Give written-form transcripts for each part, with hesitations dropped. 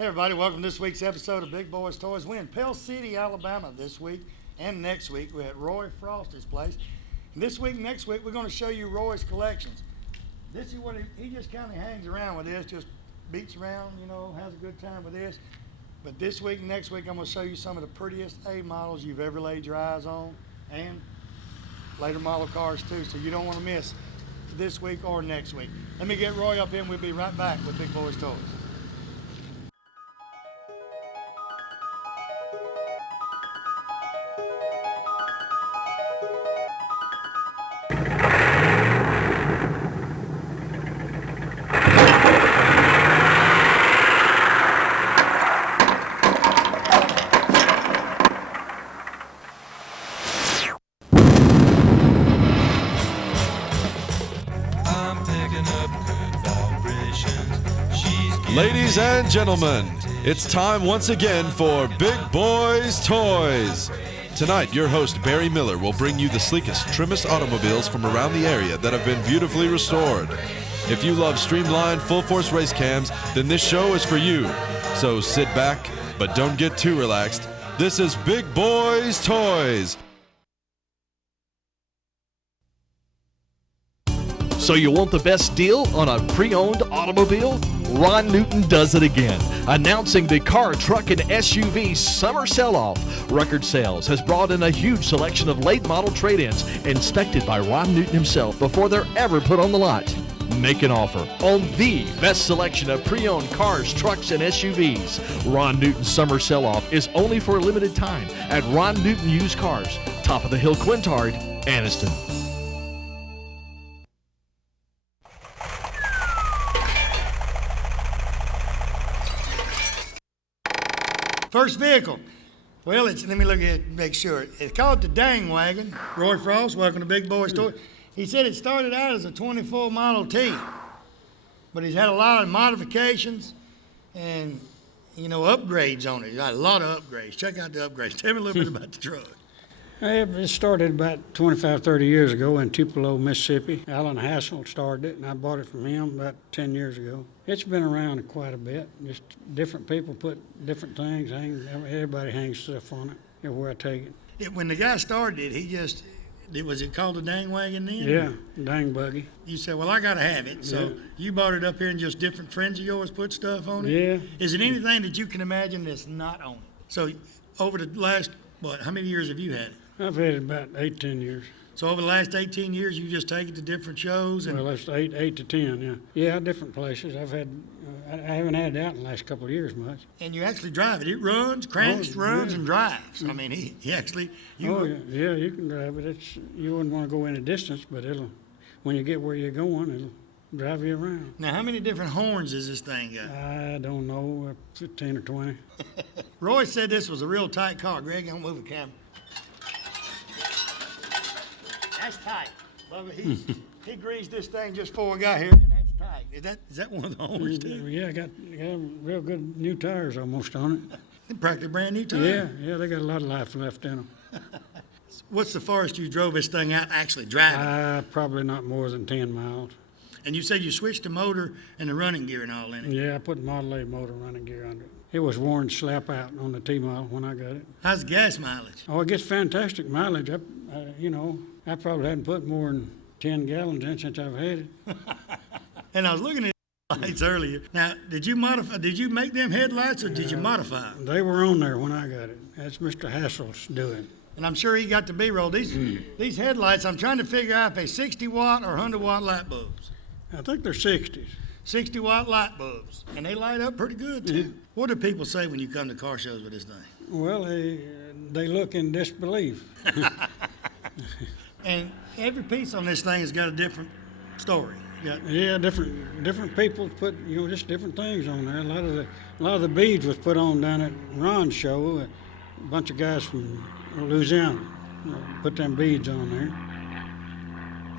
Hey everybody, welcome to this week's episode of Big Boys Toys. We're in Pell City, Alabama this week and next week. We're at Roy Frost's place. And this week and next week, we're going to show you Roy's collections. This is what he just kind of hangs around with this, just beats around, has a good time with this. But this week and next week, I'm going to show you some of the prettiest A models you've ever laid your eyes on, and later model cars too, so you don't want to miss this week or next week. Let me get Roy up here and we'll be right back with Big Boys Toys. Ladies and gentlemen, it's time once again for Big Boys Toys. Tonight, your host Barry Miller will bring you the sleekest, trimmest automobiles from around the area that have been beautifully restored. If you love streamlined, full-force race cams, then this show is for you. So sit back, but don't get too relaxed. This is Big Boys Toys. So you want the best deal on a pre-owned automobile? Ron Newton does it again. Announcing the car, truck, and SUV summer sell-off. Record Sales has brought in a huge selection of late model trade-ins inspected by Ron Newton himself before they're ever put on the lot. Make an offer on the best selection of pre-owned cars, trucks, and SUVs. Ron Newton's summer sell-off is only for a limited time at Ron Newton Used Cars, top of the hill, Quintard, Anniston. First vehicle. Well, let me look at it, make sure. It's called the Dang Wagon. Roy Frost, welcome to Big Boys Toys. He said it started out as a 24 Model T, but he's had a lot of modifications and, upgrades on it. He's got a lot of upgrades. Check out the upgrades. Tell me a little bit about the truck. It started about 25, 30 years ago in Tupelo, Mississippi. Alan Hassel started it, and I bought it from him about 10 years ago. It's been around quite a bit. Just different people put different things. Everybody hangs stuff on it everywhere I take it. When the guy started it, was it called the Dang Wagon then? Yeah, Dang Buggy. You said, well, I got to have it. So you bought it up here and just different friends of yours put stuff on it? Yeah. Is it anything that you can imagine that's not on it? So over the last, how many years have you had it? I've had it about 8-10 years. So over the last 18 years, you just take it to different shows? Well, that's 8 to 10, yeah. Yeah, different places. I haven't had it out in the last couple of years much. And you actually drive it. It runs, cranks, and drives. I mean, he actually... Yeah, you can drive it. You wouldn't want to go any distance, but when you get where you're going, it'll drive you around. Now, how many different horns does this thing got? I don't know, 15 or 20. Roy said this was a real tight car. Greg, don't move the camera. That's tight. He greased this thing just before we got here, and that's tight. Is that one of the horns too? Yeah, I got real good new tires almost on it. They're practically brand new tires. Yeah, they got a lot of life left in them. What's the farthest you drove this thing out actually driving? Probably not more than 10 miles. And you said you switched the motor and the running gear and all in it? Yeah, I put the Model A motor running gear under it. It was worn slap out on the T-model when I got it. How's the gas mileage? Oh, it gets fantastic mileage. I probably hadn't put more than 10 gallons in since I've had it. And I was looking at the lights earlier. Now, did you make them headlights or did you modify them? They were on there when I got it. That's Mr. Hassel's doing. And I'm sure he got the B-roll. These headlights, I'm trying to figure out if they're 60-watt or 100-watt light bulbs. I think they're 60s. 60-watt light bulbs. And they light up pretty good, too. Yeah. What do people say when you come to car shows with this thing? Well, they look in disbelief. And every piece on this thing has got a different story. Yeah, different people put just different things on there. A lot of the beads was put on down at Ron's show. A bunch of guys from Louisiana put them beads on there.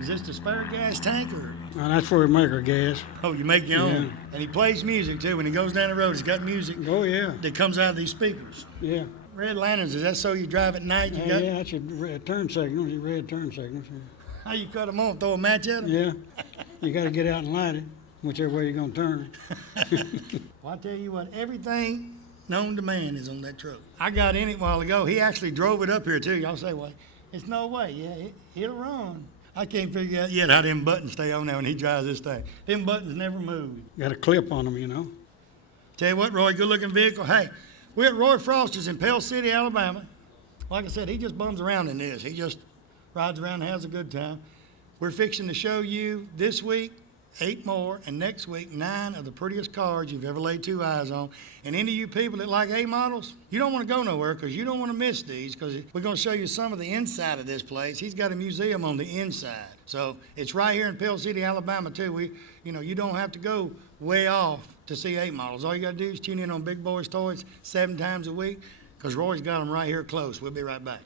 Is this the spare gas tank or? That's where we make our gas. Oh, you make your own. Yeah. And he plays music too. When he goes down the road, he's got music. Oh yeah. That comes out of these speakers. Yeah. Red lanterns, is that so you drive at night? Yeah, that's your turn signals, red turn signals. How you cut them on? Throw a match at them? Yeah. You got to get out and light it. whichever way you're gonna turn. Well, I tell you what, everything known to man is on that truck. I got in it a while ago. He actually drove it up here too. Y'all say, well, it's no way. Yeah, it'll run. I can't figure out yet how them buttons stay on there when he drives this thing. Them buttons never move. Got a clip on them, you know. Tell you what, Roy, good looking vehicle. Hey, we're at Roy Froster's in Pell City, Alabama. Like I said, he just bums around in this. He just rides around and has a good time. We're fixing to show you this week 8 more, and next week 9 of the prettiest cars you've ever laid 2 eyes on. And any of you people that like A models, you don't want to go nowhere because you don't want to miss these, because we're going to show you some of the inside of this place. He's got a museum on the inside. So it's right here in Pell City, Alabama too. You don't have to go way off to see A models. All you got to do is tune in on Big Boyz Toyz 7 times a week, because Roy's got them right here close. We'll be right back.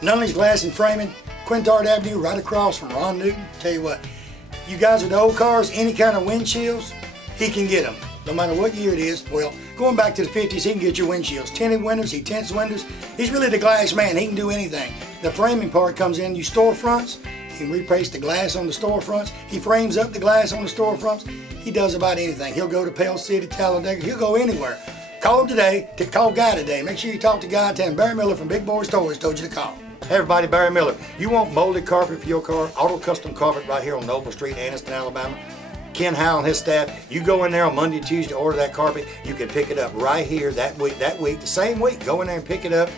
Nunley's Glass and Framing, Quintard Avenue, right across from Ron Newton. Tell you what, you guys with the old cars, any kind of windshields, he can get them. No matter what year it is. Well, going back to the 50s, he can get your windshields. Tinted windows, he tints windows. He's really the glass man. He can do anything. The framing part comes in, you storefronts. He can replace the glass on the storefronts. He frames up the glass on the storefronts. He does about anything. He'll go to Pell City, Talladega. He'll go anywhere. Call him today. Call Guy today. Make sure you talk to Guy. Tell him Barry Miller from Big Boyz Toyz told you to call. Hey everybody, Barry Miller. You want molded carpet for your car? Auto Custom Carpet right here on Noble Street, Anniston, Alabama. Ken Howell and his staff, you go in there on Monday, Tuesday, order that carpet. You can pick it up right here that week, the same week. Go in there and pick it up.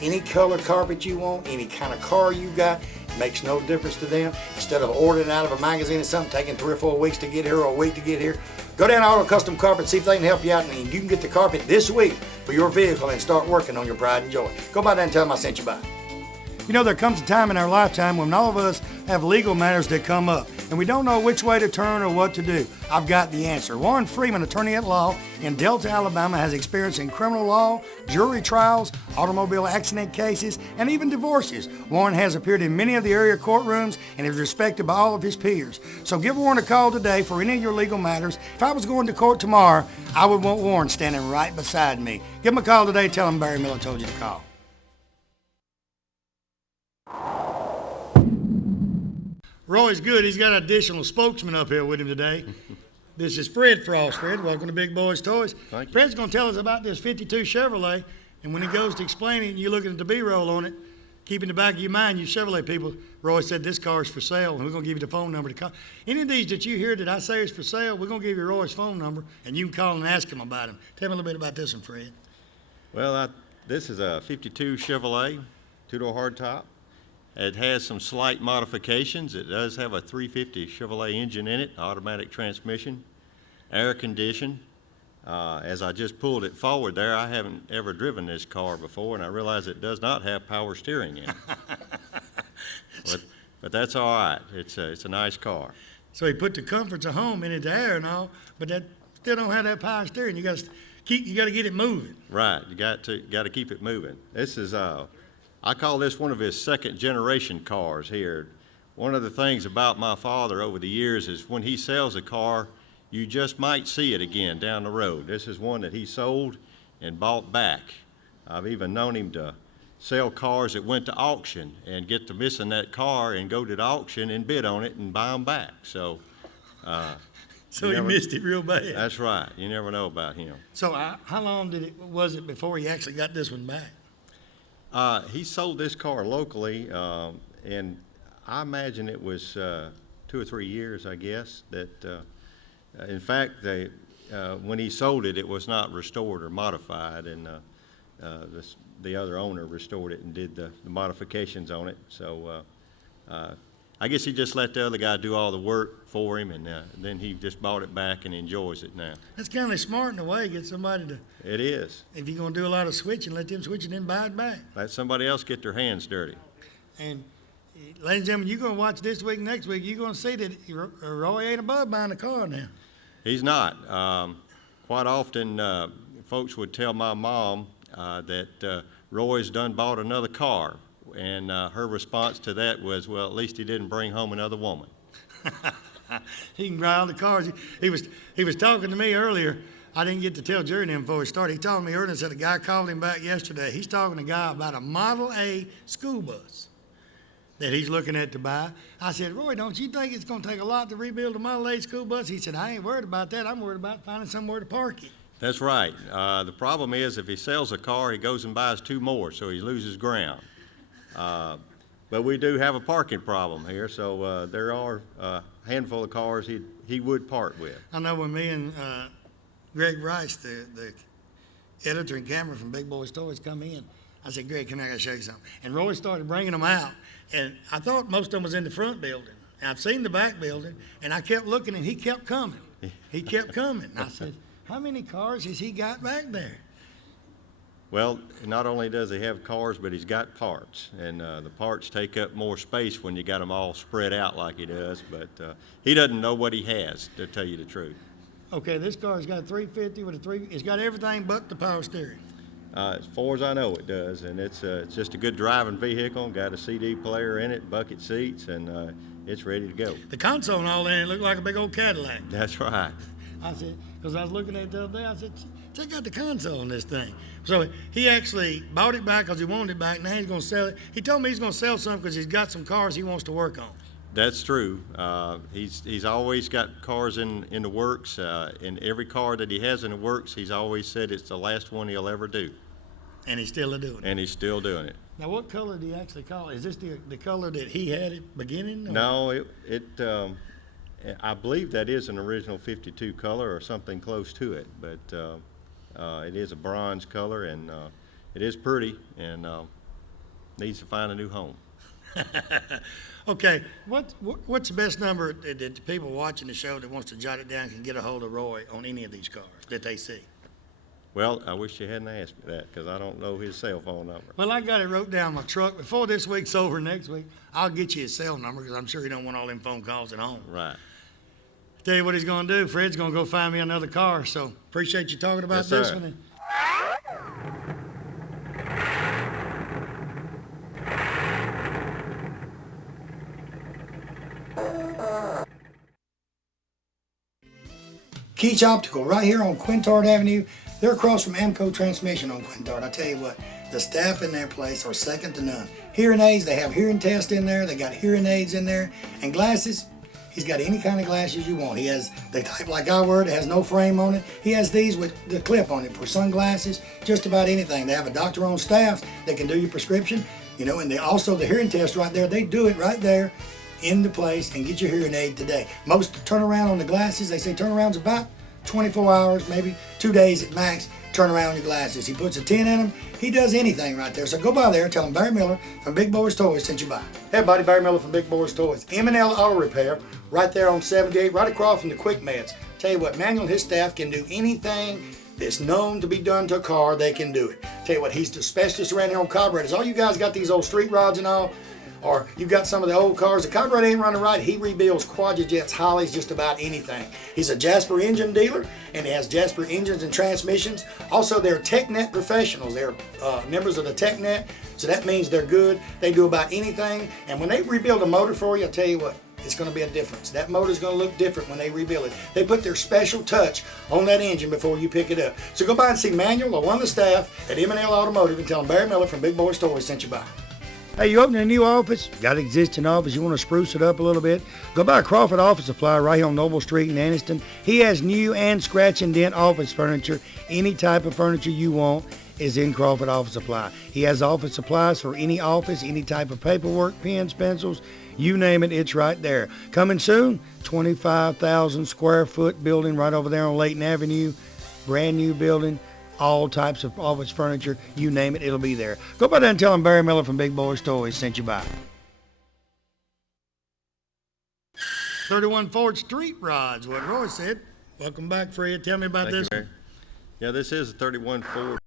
Any color carpet you want, any kind of car you got, it makes no difference to them. Instead of ordering out of a magazine or something, taking 3 or 4 weeks to get here or a week to get here, go down to Auto Custom Carpet, see if they can help you out, and you can get the carpet this week for your vehicle and start working on your pride and joy. Go by there and tell them I sent you by. You know, there comes a time in our lifetime when all of us have legal matters that come up, and we don't know which way to turn or what to do. I've got the answer. Warren Freeman, attorney at law in Delta, Alabama, has experience in criminal law, jury trials, automobile accident cases, and even divorces. Warren has appeared in many of the area courtrooms and is respected by all of his peers. So give Warren a call today for any of your legal matters. If I was going to court tomorrow, I would want Warren standing right beside me. Give him a call today. Tell him Barry Miller told you to call. Roy's good. He's got an additional spokesman up here with him today. This is Fred Frost. Fred, welcome to Big Boyz Toyz. Thank you. Fred's going to tell us about this 52 Chevrolet, and when he goes to explain it and you're looking at the B-roll on it, keep in the back of your mind, you Chevrolet people, Roy said this car is for sale, and we're going to give you the phone number to call. Any of these that you hear that I say is for sale, we're going to give you Roy's phone number, and you can call and ask him about him. Tell me a little bit about this one, Fred. Well, this is a 52 Chevrolet, 2-door hardtop. It has some slight modifications. It does have a 350 Chevrolet engine in it, automatic transmission, air conditioned. As I just pulled it forward there, I haven't ever driven this car before, and I realize it does not have power steering in it. But that's all right. It's a nice car. So he put the comforts of home in its air and all, but that still don't have that power steering. You got to get it moving. Right. You got to keep it moving. This is I call this one of his second generation cars here. One of the things about my father over the years is when he sells a car, you just might see it again down the road. This is one that he sold and bought back. I've even known him to sell cars that went to auction and get to missing that car and go to the auction and bid on it and buy them back. So he missed it real bad. That's right. You never know about him. So how long was it before he actually got this one back? He sold this car locally, and I imagine it was 2 or 3 years, I guess, that in fact, when he sold it, it was not restored or modified, and the other owner restored it and did the modifications on it. So I guess he just let the other guy do all the work for him, and then he just bought it back and enjoys it now. That's kind of smart in a way, get somebody to... It is. If you're going to do a lot of switching, let them switch and then buy it back. Let somebody else get their hands dirty. And ladies and gentlemen, you're going to watch this week, next week, you're going to see that Roy ain't above buying a car now. He's not. Quite often, folks would tell my mom that Roy's done bought another car, and her response to that was, well, at least he didn't bring home another woman. He can drive the cars. He was talking to me earlier I didn't get to tell Jerry then before we started. He told me earlier, said a guy called him back yesterday. He's talking to a guy about a Model A school bus that he's looking at to buy. I said, Roy, don't you think it's going to take a lot to rebuild a Model A school bus? He said, I ain't worried about that. I'm worried about finding somewhere to park it. That's right. The problem is if he sells a car, he goes and buys 2 more, so he loses ground. But we do have a parking problem here, so there are a handful of cars he would part with. I know when me and Greg Rice, the editor and camera from Big Boyz Toyz, come in, I said, Greg, come here, I got to show you something. And Roy started bringing them out, and I thought most of them was in the front building. And I've seen the back building, and I kept looking, and he kept coming. He kept coming. And I said, how many cars has he got back there? Well, not only does he have cars, but he's got parts, and the parts take up more space when you got them all spread out like he does, but he doesn't know what he has, to tell you the truth. Okay, this car's got a 350 with it's got everything but the power steering. As far as I know, it does, and it's just a good driving vehicle. Got a CD player in it, bucket seats, and it's ready to go. The console and all that, it looked like a big old Cadillac. That's right. I said, because I was looking at it the other day, I said, check out the console on this thing. So he actually bought it back because he wanted it back. Now he's going to sell it. He told me he's going to sell some because he's got some cars he wants to work on. That's true. He's always got cars in the works. In every car that he has in the works, he's always said it's the last one he'll ever do. And he's still doing it. And he's still doing it. Now, what color do you actually call it? Is this the color that he had at the beginning? Or? No, I believe that is an original 52 color or something close to it, but it is a bronze color, and it is pretty, and needs to find a new home. Okay, what's the best number that the people watching the show that wants to jot it down can get a hold of Roy on any of these cars that they see? Well, I wish you hadn't asked me that because I don't know his cell phone number. Well, I got it wrote down in my truck. Before this week's over next week, I'll get you his cell number because I'm sure he don't want all them phone calls at home. Right. Tell you what he's going to do. Fred's going to go find me another car. So appreciate you talking about Yes, this sir. one. Keach Optical, right here on Quintard Avenue. They're across from Amco Transmission on Quintard. I tell you what, the staff in their place are second to none. Hearing aids, they have hearing tests in there. They got hearing aids in there. And glasses, he's got any kind of glasses you want. He has the type like I wear, it has no frame on it. He has these with the clip on it for sunglasses, just about anything. They have a doctor on staff that can do your prescription, you know, and they also the hearing test right there. They do it right there in the place and get your hearing aid today. Most turnaround on the glasses, they say turnaround's about 24 hours, maybe 2 days at max, turn around your glasses. He puts a 10 in them. He does anything right there. So go by there and tell him Barry Miller from Big Boyz Toyz sent you by. Hey everybody, Barry Miller from Big Boyz Toyz. M&L Auto Repair, right there on 78, right across from the Quick Meds. Tell you what, Manuel and his staff can do anything that's known to be done to a car, they can do it. Tell you what, he's the specialist around here on carburetors. All you guys got these old street rods and all, or you got some of the old cars, the carburetor ain't running right, he rebuilds Quadrajets, Hollies, just about anything. He's a Jasper engine dealer, and he has Jasper engines and transmissions. Also, they're TechNet professionals. They're members of the TechNet, so that means they're good. They do about anything, and when they rebuild a motor for you, I'll tell you what, it's going to be a difference. That motor's going to look different when they rebuild it. They put their special touch on that engine before you pick it up. So go by and see Manuel or one of the staff at M&L Automotive and tell them Barry Miller from Big Boyz Toyz sent you by. Hey, you opening a new office? Got an existing office, you want to spruce it up a little bit? Go by Crawford Office Supply right here on Noble Street in Anniston. He has new and scratch and dent office furniture. Any type of furniture you want is in Crawford Office Supply. He has office supplies for any office, any type of paperwork, pens, pencils, you name it, it's right there. Coming soon, 25,000 square foot building right over there on Layton Avenue. Brand new building. All types of office furniture, you name it, it'll be there. Go by there and tell him Barry Miller from Big Boyz Toyz sent you by. 31 Ford Street Rods, what Roy said. Welcome back, Fred. Tell me about Thank this you, Barry. Yeah, this is a 31 Ford